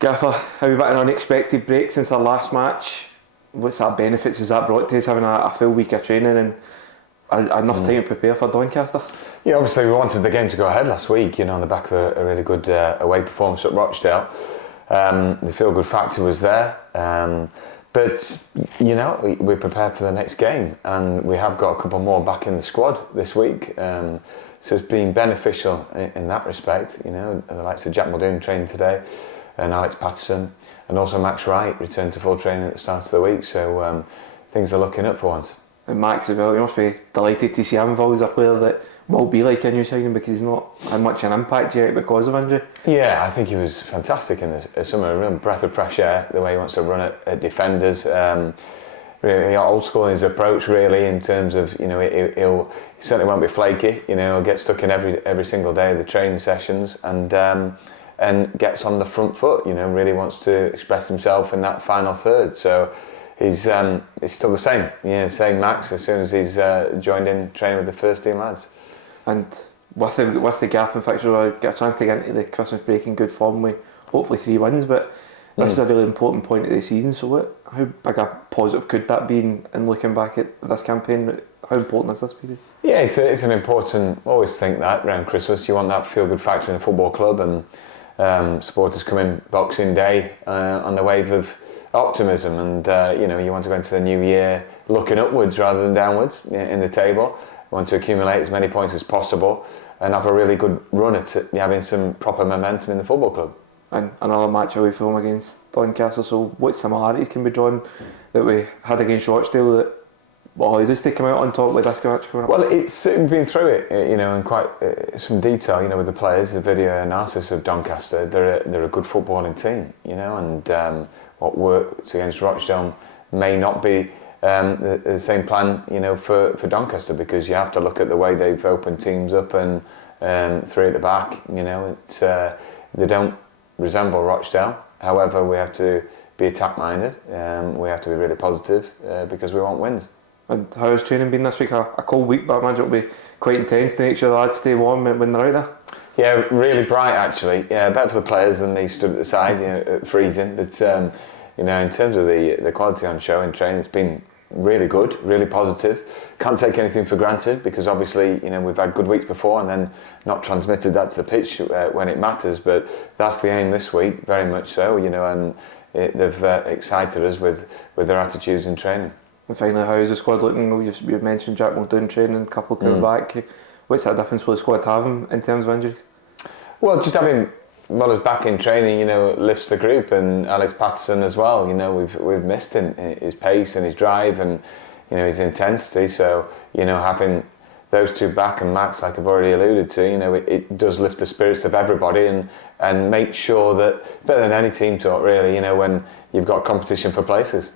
Gaffer, have you got an unexpected break since our last match? What's that benefits has that brought to us, having a full week of training and enough time to prepare for Doncaster? Yeah, obviously we wanted the game to go ahead last week, on the back of a really good away performance at Rochdale. The feel-good factor was there, but we're prepared for the next game, and we have got a couple more back in the squad this week. So it's been beneficial in that respect. The likes of Jack Muldoon training today, and Alex Patterson, and also Max Wright returned to full training at the start of the week. So things are looking up for once. And Max as well, you must be delighted to see him involved as a player that will be like a new signing because he's not had much an impact yet because of injury. Yeah, I think he was fantastic in this summer. A real breath of fresh air, the way he wants to run at defenders. Really old school in his approach, really, in terms of he certainly won't be flaky. He'll get stuck in every single day of the training sessions and gets on the front foot. Really wants to express himself in that final third. So he's still the same. Same Max as soon as he's joined in training with the first team lads. And with the gap in fixtures, I get a chance to get into the Christmas break in good form with hopefully 3 wins. But this is a really important point of the season. So how big a positive could that be in looking back at this campaign? How important is this period? Yeah, it's an important. Always think that around Christmas you want that feel-good factor in a football club, and supporters come in Boxing Day on the wave of optimism, and you want to go into the new year looking upwards rather than downwards in the table. You want to accumulate as many points as possible and have a really good run at it, having some proper momentum in the football club. And another match away from home against Doncaster, so what similarities can be drawn that we had against Rochdale that just to come out on top with this match coming up? Well, it's been through it, in quite some detail, with the players, the video analysis of Doncaster. They're a good footballing team, and what worked against Rochdale may not be the same plan, for Doncaster, because you have to look at the way they've opened teams up and 3 at the back. They don't resemble Rochdale. However, we have to be attack-minded. We have to be really positive because we want wins. And how has training been this week? A cold week, but I imagine it'll be quite intense to make sure the lads stay warm when they're out there. Yeah, really bright actually. Yeah, better for the players than they stood at the side, freezing. But in terms of the quality on show in training, it's been really good, really positive. Can't take anything for granted because obviously we've had good weeks before and then not transmitted that to the pitch when it matters. But that's the aim this week, very much so. And they've excited us with their attitudes in training. And finally, how is the squad looking? You've mentioned Jack Muldoon training, a couple coming back. What's that difference for the squad having in terms of injuries? Well, just having Muller's back in training, lifts the group, and Alex Patterson as well. We've missed his pace and his drive and his intensity. So having those 2 back and Max, like I've already alluded to, it does lift the spirits of everybody and make sure that better than any team talk really. When you've got competition for places.